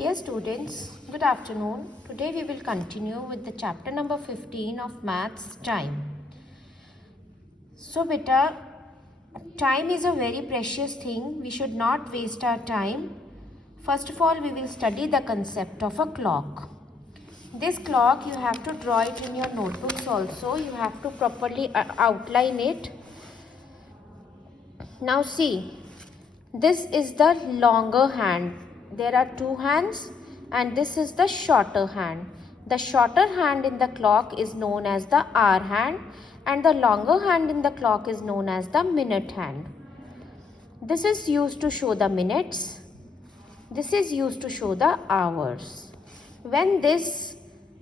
Dear students, good afternoon. Today we will continue with the chapter number 15 of Maths, Time. So beta, time is a very precious thing. We should not waste our time. First of all, we will study the concept of a clock. This clock, you have to draw it in your notebooks also. You have to properly outline it. Now see, this is the longer hand. There are two hands and this is the shorter hand. The shorter hand in the clock is known as the hour hand and the longer hand in the clock is known as the minute hand. This is used to show the minutes. This is used to show the hours. When this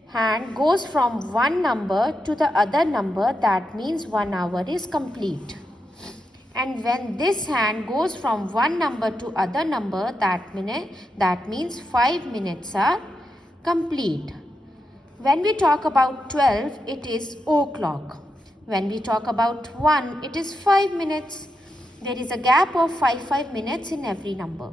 hand goes from one number to the other number, that means 1 hour is complete. And when this hand goes from one number to other number, that means 5 minutes are complete. When we talk about 12, it is o'clock. When we talk about 1, it is 5 minutes. There is a gap of 5 minutes in every number.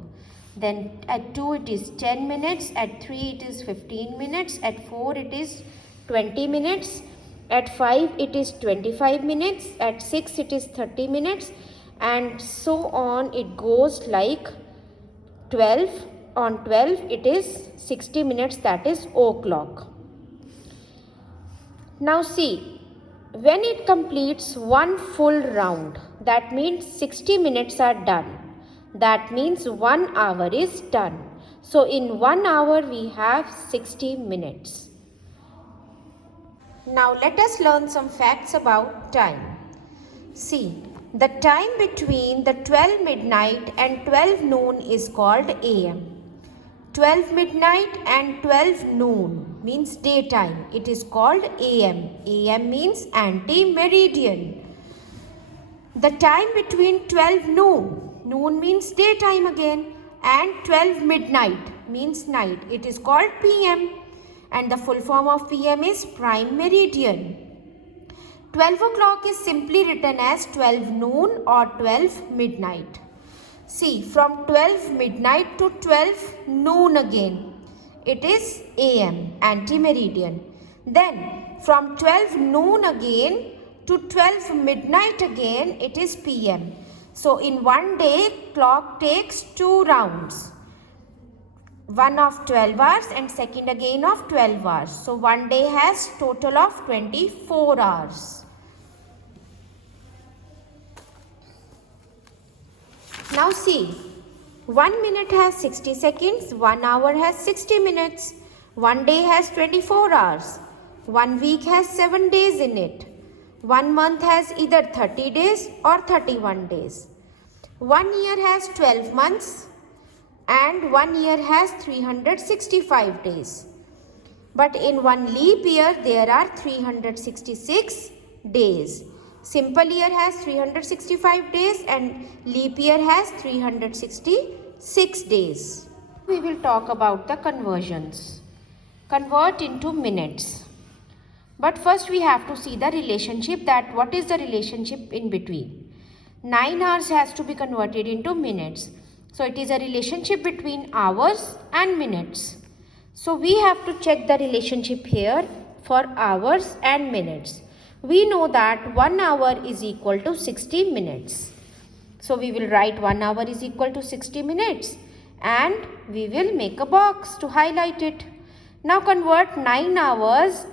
Then at 2 it is 10 minutes, at 3 it is 15 minutes, at 4 it is 20 minutes, at 5 it is 25 minutes, at 6 it is 30 minutes, and so on it goes like 12. On 12 it is 60 minutes, that is o'clock. Now see, when it completes one full round, that means 60 minutes are done. That means 1 hour is done. So in 1 hour we have 60 minutes. Now let us learn some facts about time. See, the time between the 12 midnight and 12 noon is called AM. 12 midnight and 12 noon means daytime. It is called AM. AM means ante-meridian. The time between 12 noon means daytime again, and 12 midnight means night. It is called PM, and the full form of PM is prime meridian. 12 o'clock is simply written as 12 noon or 12 midnight. See, from 12 midnight to 12 noon again, it is AM, ante-meridian. Then from 12 noon again to 12 midnight again, it is PM. So in one day, clock takes 2 rounds. One of 12 hours and second again of 12 hours. So one day has total of 24 hours. Now see, 1 minute has 60 seconds, 1 hour has 60 minutes, 1 day has 24 hours, 1 week has 7 days in it, 1 month has either 30 days or 31 days, 1 year has 12 months and 1 year has 365 days. But in one leap year there are 366 days. Simple year has 365 days and leap year has 366 days. We will talk about the conversions. Convert into minutes. But first we have to see the relationship, that what is the relationship in between. 9 hours has to be converted into minutes. So it is a relationship between hours and minutes. So we have to check the relationship here for hours and minutes. We know that 1 hour is equal to 60 minutes. So we will write 1 hour is equal to 60 minutes and we will make a box to highlight it. Now convert 9 hours.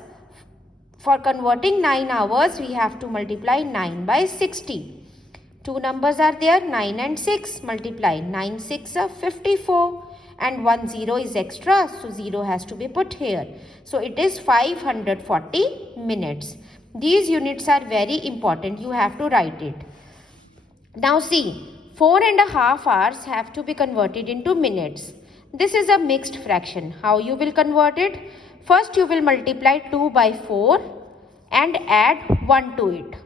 For converting 9 hours, we have to multiply 9 by 60. Two numbers are there, 9 and 6. Multiply 9 6 are 54 and 1 0 is extra, so 0 has to be put here. So it is 540 minutes. These units are very important. You have to write it. Now see, 4.5 hours have to be converted into minutes. This is a mixed fraction. How you will convert it? First you will multiply 2 by 4 and add 1 to it.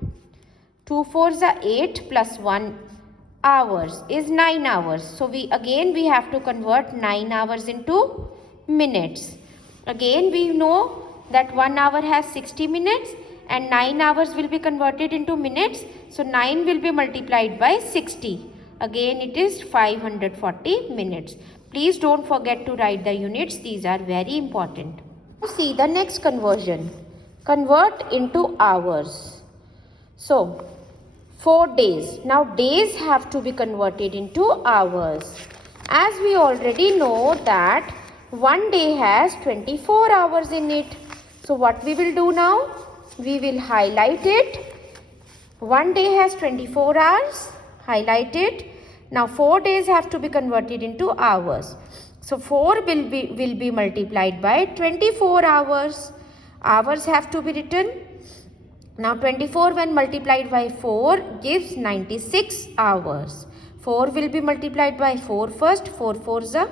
2 4s are 8 plus 1 hours is 9 hours. So we have to convert 9 hours into minutes. Again we know that 1 hour has 60 minutes and 9 hours will be converted into minutes. So 9 will be multiplied by 60. Again it is 540 minutes. Please don't forget to write the units. These are very important. See the next conversion. Convert into hours. So 4 days. Now days have to be converted into hours. As we already know that one day has 24 hours in it. So what we will do now? We will highlight it. One day has 24 hours. Highlight it. Now 4 days have to be converted into hours. So 4 will be multiplied by 24 hours. Hours have to be written. Now 24 when multiplied by 4 gives 96 hours. 4 will be multiplied by 4 first. 4 4s are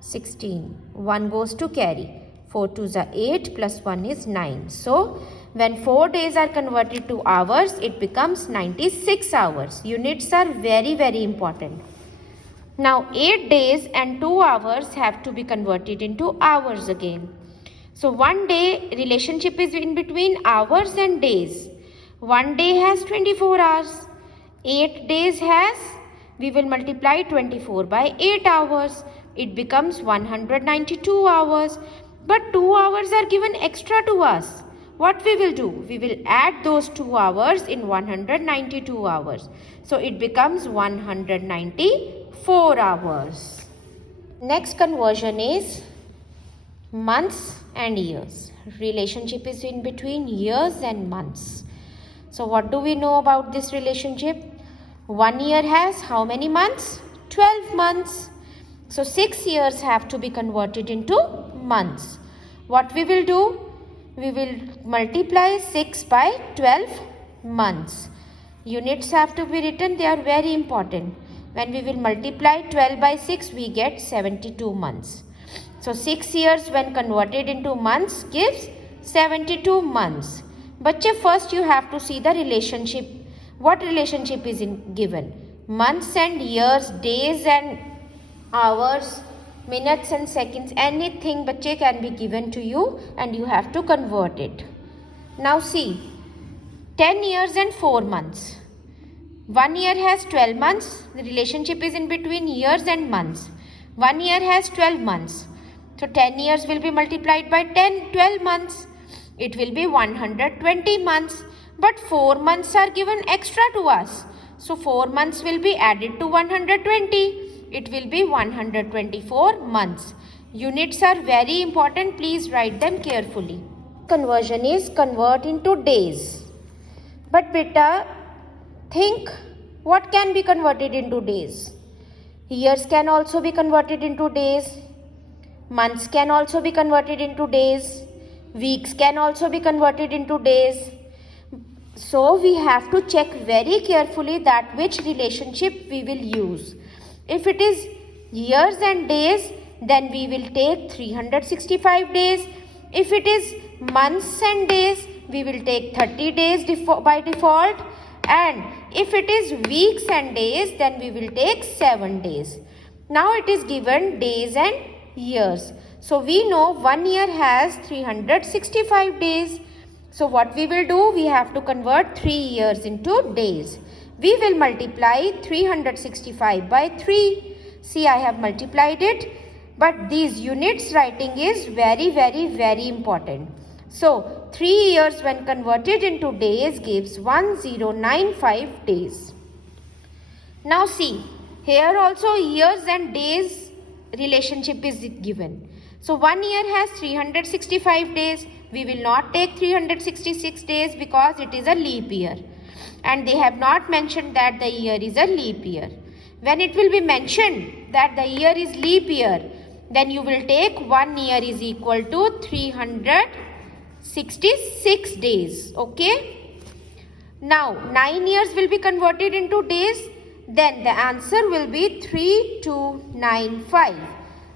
16. 1 goes to carry. 4 2s are 8 plus 1 is 9. So when 4 days are converted to hours, it becomes 96 hours. Units are very, very important. Now 8 days and 2 hours have to be converted into hours again. So one day relationship is in between hours and days. One day has 24 hours. 8 days has, we will multiply 24 by 8 hours. It becomes 192 hours. But 2 hours are given extra to us. What we will do? We will add those 2 hours in 192 hours. So it becomes 194 hours. Next conversion is months and years. Relationship is in between years and months. So what do we know about this relationship? 1 year has how many months? 12 months. So 6 years have to be converted into months. What we will do? We will multiply 6 by 12 months. Units have to be written. They are very important. When we will multiply 12 by 6, we get 72 months. So 6 years when converted into months gives 72 months. But first you have to see the relationship. What relationship is given? Months and years, days and hours, minutes and seconds, anything bachche can be given to you and you have to convert it. Now see, 10 years and 4 months. 1 year has 12 months. The relationship is in between years and months. 1 year has 12 months. So 10 years will be multiplied by 12 months. It will be 120 months. But 4 months are given extra to us. So 4 months will be added to 120. It will be 124 months. Units are very important. Please write them carefully. Conversion is convert into days. But beta, think what can be converted into days? Years can also be converted into days. Months can also be converted into days. Weeks can also be converted into days. So we have to check very carefully that which relationship we will use. If it is years and days, then we will take 365 days. If it is months and days, we will take 30 days by default. And if it is weeks and days, then we will take 7 days. Now it is given days and years. So we know 1 year has 365 days. So what we will do? We have to convert 3 years into days. We will multiply 365 by 3. See, I have multiplied it. But these units writing is very, very, very important. So 3 years when converted into days gives 1095 days. Now see, here also years and days relationship is given. So 1 year has 365 days. We will not take 366 days because it is a leap year. And they have not mentioned that the year is a leap year. When it will be mentioned that the year is leap year, then you will take 1 year is equal to 366 days. Okay. Now 9 years will be converted into days. Then the answer will be 3295.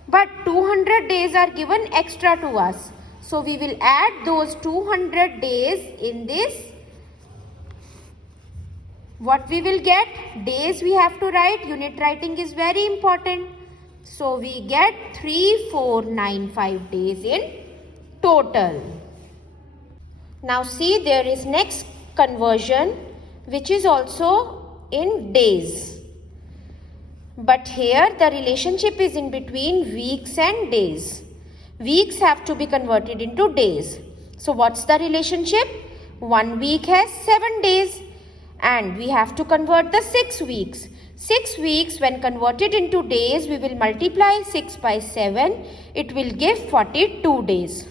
But 200 days are given extra to us. So we will add those 200 days in this. What we will get? Days we have to write. Unit writing is very important. So we get 3495 days in total. Now see, there is next conversion which is also in days. But here the relationship is in between weeks and days. Weeks have to be converted into days. So what's the relationship? 1 week has 7 days and we have to convert the 6 weeks. 6 weeks when converted into days, we will multiply 6 by 7. It will give 42 days.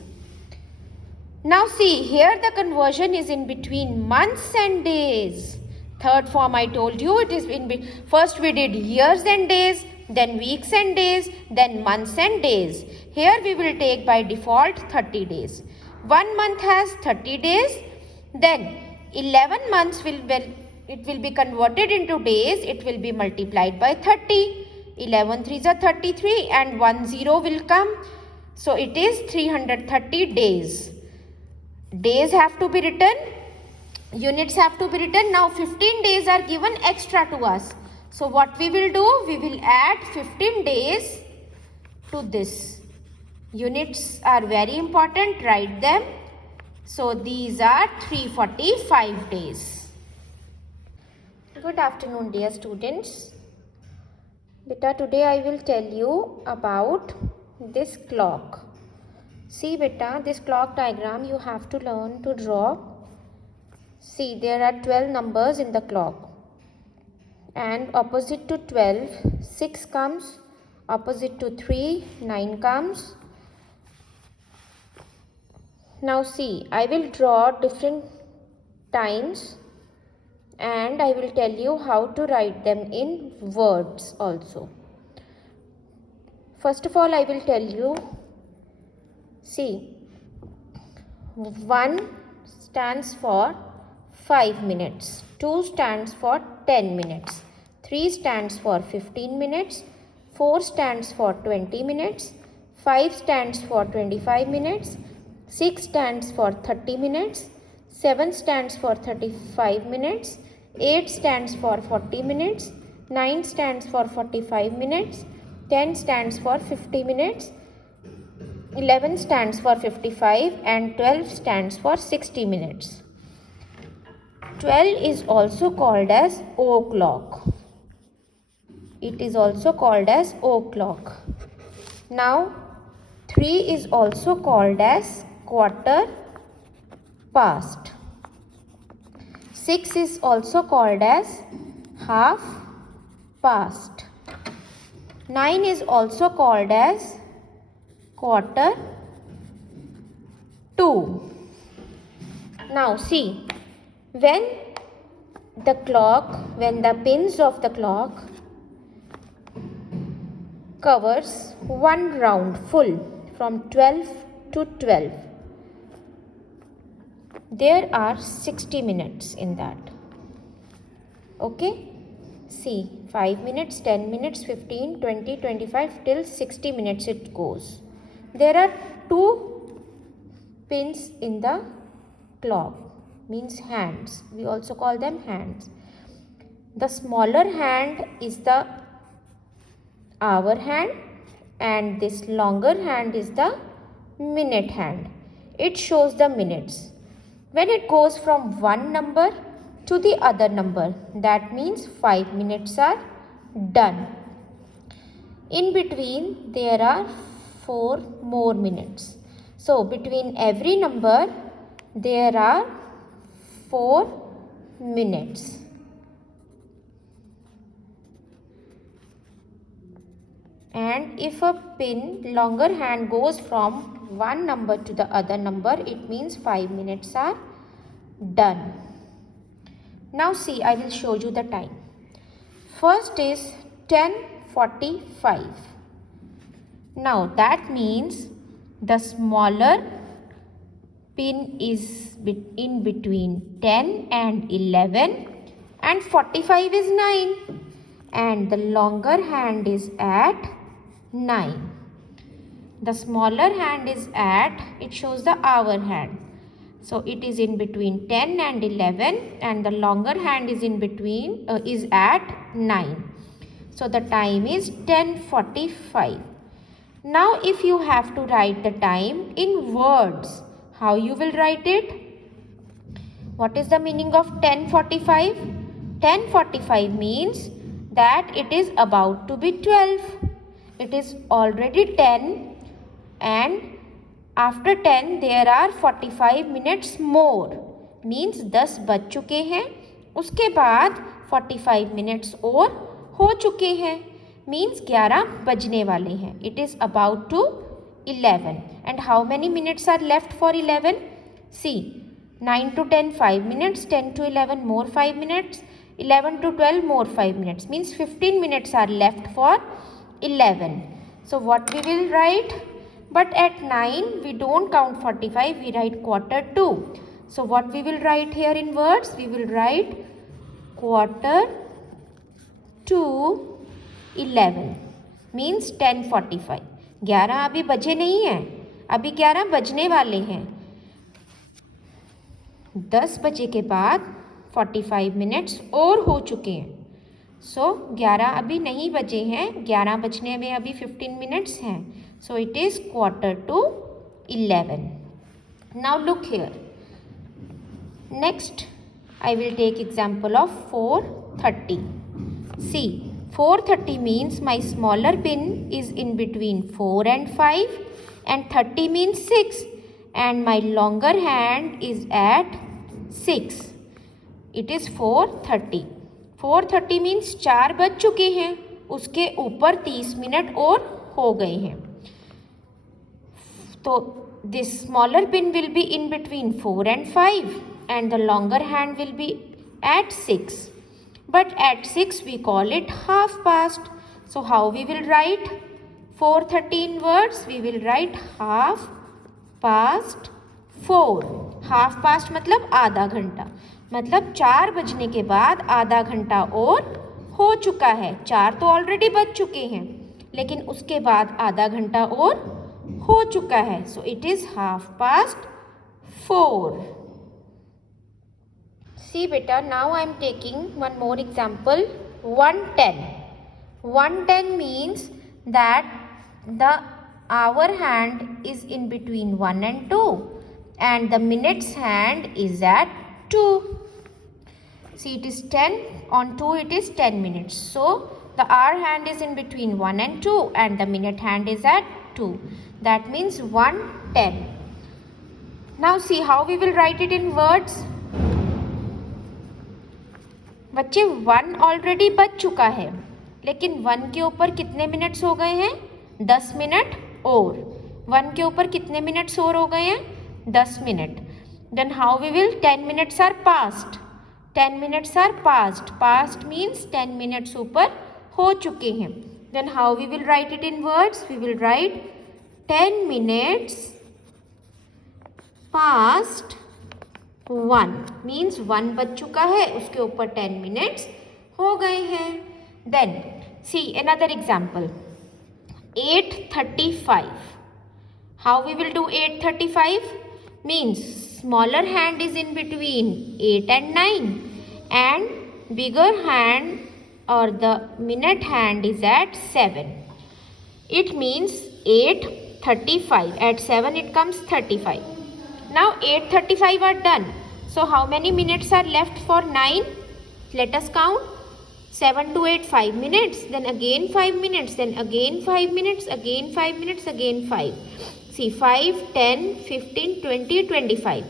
Now see, here the conversion is in between months and days. Third form I told you, it is first we did years and days, then weeks and days, then months and days. Here we will take by default 30 days. 1 month has 30 days, then 11 months it will be converted into days, it will be multiplied by 30. 11 3s are 33 and 1 0 will come. So it is 330 days. Days have to be written, units have to be written. Now 15 days are given extra to us. So what we will do? We will add 15 days to this. Units are very important, write them. So these are 345 days. Good afternoon dear students. Beta, today I will tell you about this clock. See beta, this clock diagram you have to learn to draw. See, there are 12 numbers in the clock and opposite to 12, 6 comes, opposite to 3, 9 comes. Now see, I will draw different times and I will tell you how to write them in words also. First of all, I will tell you, see, 1 stands for 5 minutes, 2 stands for 10 minutes, 3 stands for 15 minutes, 4 stands for 20 minutes, 5 stands for 25 minutes, 6 stands for 30 minutes, 7 stands for 35 minutes, 8 stands for 40 minutes, 9 stands for 45 minutes, 10 stands for 50 minutes, 11 stands for 55 and 12 stands for 60 minutes. 12 is also called as o'clock. It is also called as o'clock. Now 3 is also called as quarter past. 6 is also called as half past. 9 is also called as quarter to. Now see, when the pins of the clock covers one round full from 12 to 12, there are 60 minutes in that. Okay, see, 5 minutes, 10 minutes, 15, 20, 25 till 60 minutes it goes. There are 2 pins in the clock, means hands. We also call them hands. The smaller hand is the hour hand and this longer hand is the minute hand. It shows the minutes. When it goes from one number to the other number, that means 5 minutes are done. In between there are 4 more minutes. So between every number there are 4 minutes. And if a pin longer hand goes from one number to the other number, it means 5 minutes are done. Now see, I will show you the time. First is 10:45. Now that means the smaller pin is in between 10 and 11 and 45 is 9 and the longer hand is at 9. The smaller hand is at, it shows the hour hand. So it is in between 10 and 11 and the longer hand is in between, is at 9. So the time is 10:45. Now if you have to write the time in words, how you will write it? What is the meaning of 10:45? 10:45 means that it is about to be 12. It is already 10 and after 10 there are 45 minutes more. Means 10 बज चुके हैं, उसके बाद 45 minutes और हो चुके हैं. Means 11 बजने वाले हैं. It is about to 11. And how many minutes are left for 11? See, 9 to 10 5 minutes, 10 to 11 more 5 minutes, 11 to 12 more 5 minutes. Means 15 minutes are left for 11. So what we will write? But at 9 we don't count 45, we write quarter to. So what we will write here in words? We will write quarter to 11. Means 10:45. 11 अभी बजे नहीं हैं, अभी 11 बजने वाले हैं. 10 बजे के बाद 45 मिनट्स और हो चुके हैं. सो 11 अभी नहीं बजे हैं, 11 बजने में अभी 15 मिनट्स हैं. So it is quarter to 11. Now look here. Next I will take example of 4:30. See, 4:30 means my smaller pin is in between 4 and 5 and 30 means 6 and my longer hand is at 6. It is 4:30. 4:30 means 4 बज चुके हैं, उसके ऊपर 30 minute और हो गए हैं. तो this smaller pin will be in between 4 and 5 and the longer hand will be at 6. But at 6 we call it half past. So how we will write 4:30 in words? We will write half past 4. Half past मतलब आधा घंटा, मतलब 4 बजने के बाद आधा घंटा और हो चुका है. 4 तो ऑलरेडी बज चुके हैं, लेकिन उसके बाद आधा घंटा और हो चुका है. So it is half past 4. See beta, now I am taking one more example. 1:10. 1:10 means that the hour hand is in between 1 and 2 and the minutes hand is at 2. See, it is 10, on 2 it is 10 minutes. So the hour hand is in between 1 and 2 and the minute hand is at 2. That means 1:10. Now see how we will write it in words. बच्चे 1 already बज चुका है, लेकिन 1 के ऊपर कितने minutes हो गए हैं? 10 मिनट और. 1 के ऊपर कितने मिनट्स और हो गए हैं? 10 minute. Then how we will? 10 minutes are past. 10 minutes are past. Past means 10 minutes ऊपर हो चुके हैं. Then how we will write it in words? We will write 10 minutes past 1 means 1 बज चुका है, उसके ऊपर 10 मिनट्स हो गए हैं. Then see another example 8:35. How we will do 8:35? Means smaller hand is in between 8 and 9 and bigger hand or the minute hand is at 7. It means 8:35. At 7 it comes 35. Now 8:35 are done. So how many minutes are left for 9? Let us count. 7 to 8, 5 minutes. Then again 5 minutes. Then again 5 minutes. Again 5 minutes. Again 5. See, 5, 10, 15, 20, 25.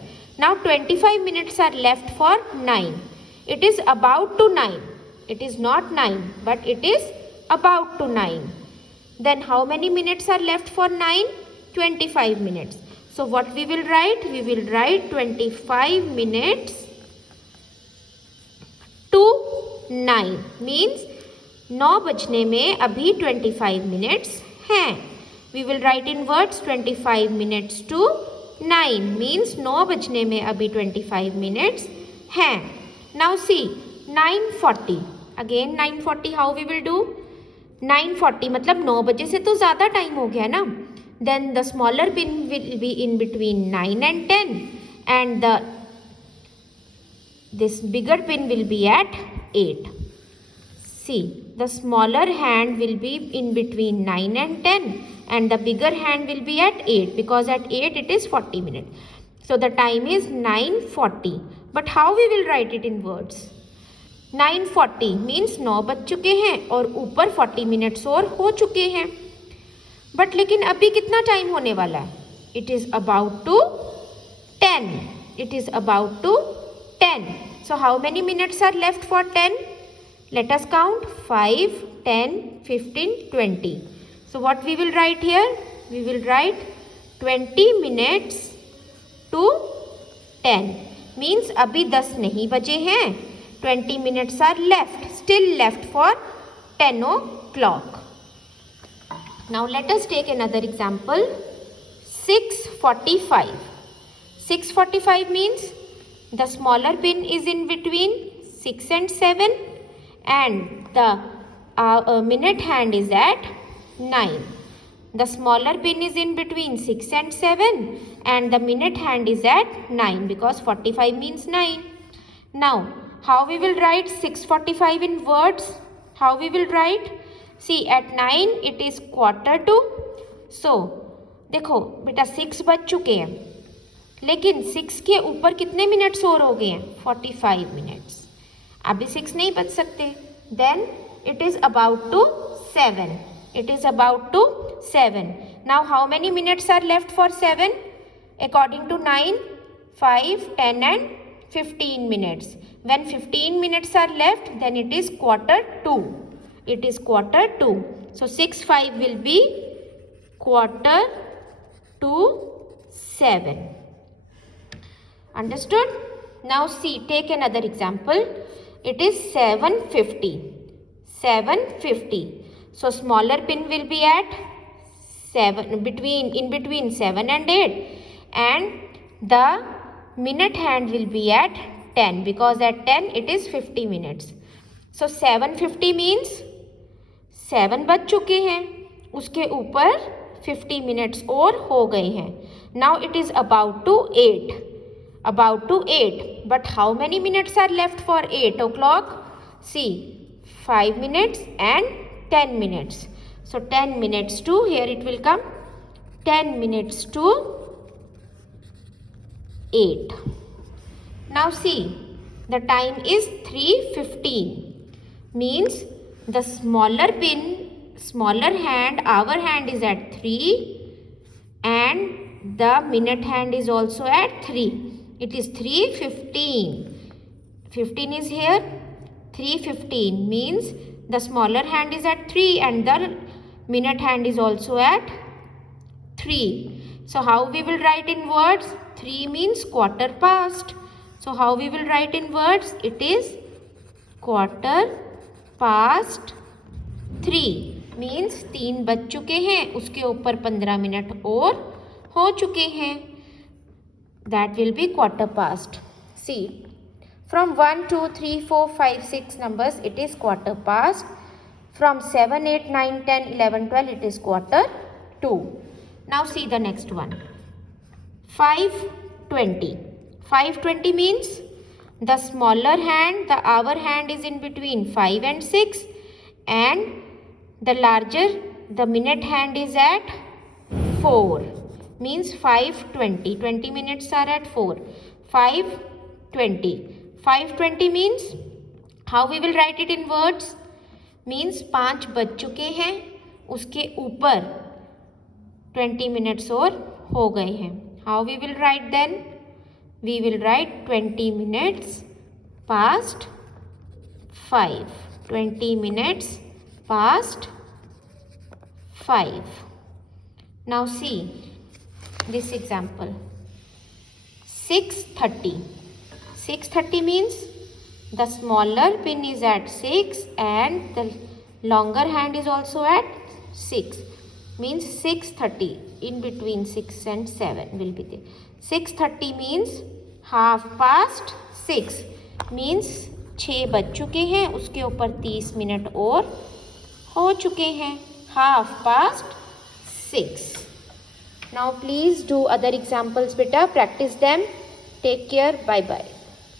Now 25 minutes are left for 9. It is about to 9. It is not 9, but it is about to 9. Then how many minutes are left for 9? 25 minutes. So what we will write? We will write 25 minutes to 9. Means 9 बजने में अभी 25 minutes हैं. We will write in words 25 minutes to 9. Means 9 बजने में अभी 25 minutes हैं. Now see 9:40. Again 9:40 how we will do? 9:40 मतलब 9 बजे से तो ज़्यादा टाइम हो गया ना. Then the smaller pin will be in between 9 and 10 and this bigger pin will be at 8. See, the smaller hand will be in between 9 and 10 and the bigger hand will be at 8 because at 8 it is 40 minutes. So the time is 9:40. But how we will write it in words? 9:40 means 9 बज चुके हैं और ऊपर 40 minutes और हो चुके हैं. But लेकिन अभी कितना टाइम होने वाला है? It is about to 10. It is about to 10. So how many minutes are left for 10? Let us count 5, 10, 15, 20. So what we will write here? We will write 20 minutes to 10. Means अभी 10 नहीं बजे हैं. 20 minutes are left. Still left for 10 o'clock. Now let us take another example. 6:45. 6:45 means the smaller pin is in between 6 and 7 and the minute hand is at 9. The smaller pin is in between 6 and 7 and the minute hand is at 9 because 45 means 9. Now how we will write 6:45 in words? How we will write? See, at 9 it is quarter to. So देखो बेटा 6 बज चुके हैं, लेकिन 6 के ऊपर कितने minutes और हो गए हैं? 45 मिनट्स. अभी 6 नहीं बज सकते. Then it is about to 7. It is about to 7. Now how many minutes are left for 7? According to 9, 5, 10 and 15 minutes. When 15 minutes are left then it is quarter to. It is quarter to. So 6:5 will be quarter to 7. Understood? Now see, take another example. It is 7:50. 7:50. So smaller pin will be at 7 in between 7 and 8 and the minute hand will be at 10 because at 10 it is 50 minutes. So 7:50 means 7 बज चुके हैं, उसके ऊपर 50 minutes और हो गए हैं. Now it is about to 8. About to 8. But how many minutes are left for 8 o'clock? See, 5 minutes and 10 minutes. So 10 minutes to, here it will come 10 minutes to 8. Now see, the time is 3:15. Means the smaller pin, smaller hand, our hand is at 3 and the minute hand is also at 3. It is 3:15. 15 is here. 3:15 means the smaller hand is at 3 and the minute hand is also at 3. So how we will write in words? 3 means quarter past. So how we will write in words? It is quarter past 3. Means 3 बज चुके हैं, उसके ऊपर 15 minute और हो चुके हैं. That will be quarter past. See, from 1, 2, 3, 4, 5, 6 numbers it is quarter past. From 7, 8, 9, 10, 11, 12 it is quarter to. Now see the next one. 5:20. 5:20 means the smaller hand, the hour hand is in between 5 and 6 and the larger, the minute hand is at 4. Means 5:20. 20 minutes are at 4. 5:20. 5:20 means how we will write it in words? Means 5 बज चुके हैं, उसके ऊपर 20 minutes और हो गए हैं. How we will write then? We will write 20 minutes past 5. 20 minutes past 5. Now see this example. 6:30. 6:30 means the smaller pin is at 6 and the longer hand is also at 6. Means 6:30. In between 6 and 7 will be there. 6:30 means half past 6. Means 6 बज चुके हैं, उसके ऊपर 30 minute और हो चुके हैं. Half past 6. Now please do other examples beta, practice them. Take care, bye bye.